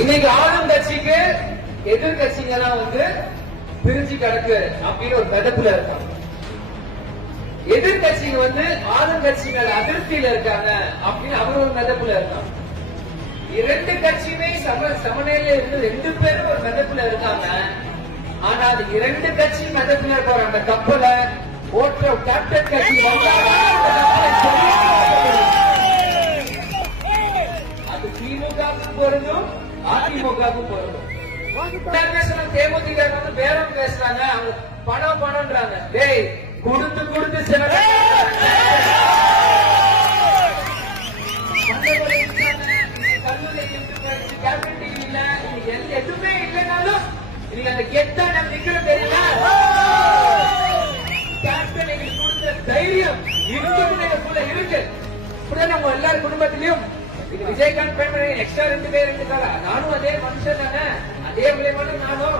இன்னைக்கு ஆளும் கட்சிக்கு எதிர்கட்சிங்க எல்லாம் வந்து பிரிஞ்சு கிடக்கு அப்படின்னு ஒரு கதப்புல இருக்காங்க. எதிர்கட்சிங்க வந்து ஆளுங்கட்சிகள் அதிருப்தியில இருக்காங்க அப்படின்னு அவர் ஒரு மெதப்புல இருக்காங்க. இரண்டு கட்சியுமே சம சமநிலையில இருந்து ரெண்டு பேரும் ஒரு மிதப்புல இருக்காங்க. ஆனா அது இரண்டு கட்சி மெதப்புல போற அந்த கப்பல ஓட்டுற கேப்டன் கட்சி அது திமுக பொருந்தும் அதிமுகவுக்கு பொருந்தும் தேமுதிக பேரம் பேசுறாங்க. அவங்க பணம் பணம்ன்றாங்க. டேய் கொடுத்து கொடுத்து சில எதுவுமே இல்லைனாலும் நீங்க அந்த கெத்தா நம்ம நிக்கிறோம் தெரியுமா கேப்டன் கொடுத்த தைரியம் இன்னும் இருக்கு. நம்ம எல்லாரும் குடும்பத்திலயும் இது விஜயகாந்த் பயன்படுத்த எக்ஸ்ட்ரா ரெண்டு பேர் இருக்காங்க நானும் அதே மனுஷன் தானே. அதே விளைவான நானும்.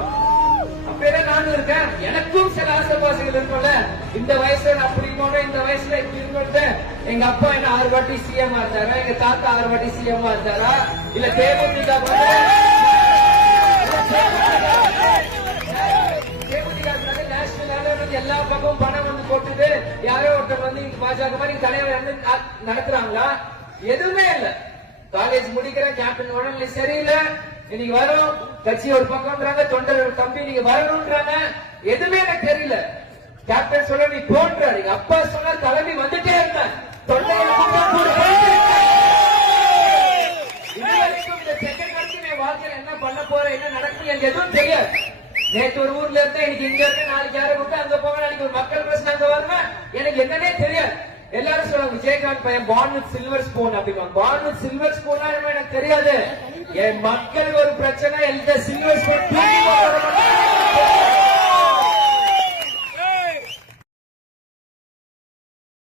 அப்படியேதான் நானும் இருக்கேன். எனக்கும் சில ஆசைபாசைகள் இருக்கும்ல. இந்த வயசுல நான் அப்படி போனேன் இந்த வயசுல இப்படி இருக்கணும் எங்க அப்பா என்ன ஆறு வாட்டி சிஎம் இருந்தாரா எங்க தாத்தா ஆறு வாட்டி சிஎம் இருந்தாரா இல்ல தேமுதிக தேமுதிக எல்லா பக்கமும் பணம் வந்து போட்டுட்டு யாரோ ஒருத்தர் வந்து பாஜக மாதிரி தலைவர் வந்து நடத்துறாங்களா? எதுவுமே இல்லை. காலேஜ் முடிக்கிற கேப்டன் உடனே சரியில்லை. இன்னைக்கு வரும். கட்சி ஒரு பக்கம்ன்றாங்க தொண்டர் தம்பி நீங்க வரணும்ன்றாங்க. எதுவுமே எனக்கு தெரியல. கேப்டன் சொல்ல நீ போன்றாரு. எங்க அப்பா சொன்னா தலைமை வந்துட்டே இருந்தேன். தொண்டையில வாழ்க்கையில என்ன பண்ண போறேன் என்ன நடக்கும் எனக்கு எதுவும் தெரியாது. நேற்று ஒரு ஊர்ல இருந்து இன்னைக்கு இங்க இருந்து நாளைக்கு யாரை விட்டு அங்க போவேன் நாளைக்கு ஒரு மக்கள் பிரச்சனை அங்க வருவேன். எனக்கு என்னன்னே தெரியும் எல்லாரும் சொல்லுவாங்க விஜயகாந்த் பையன் பான் வித் சில்வர் ஸ்பூன் அப்படிவாங்க பான் வித் சில்வர் ஸ்பூன் எனக்கு தெரியாது. என் மக்கள் ஒரு பிரச்சனை எந்த சில்வர் ஸ்பூன்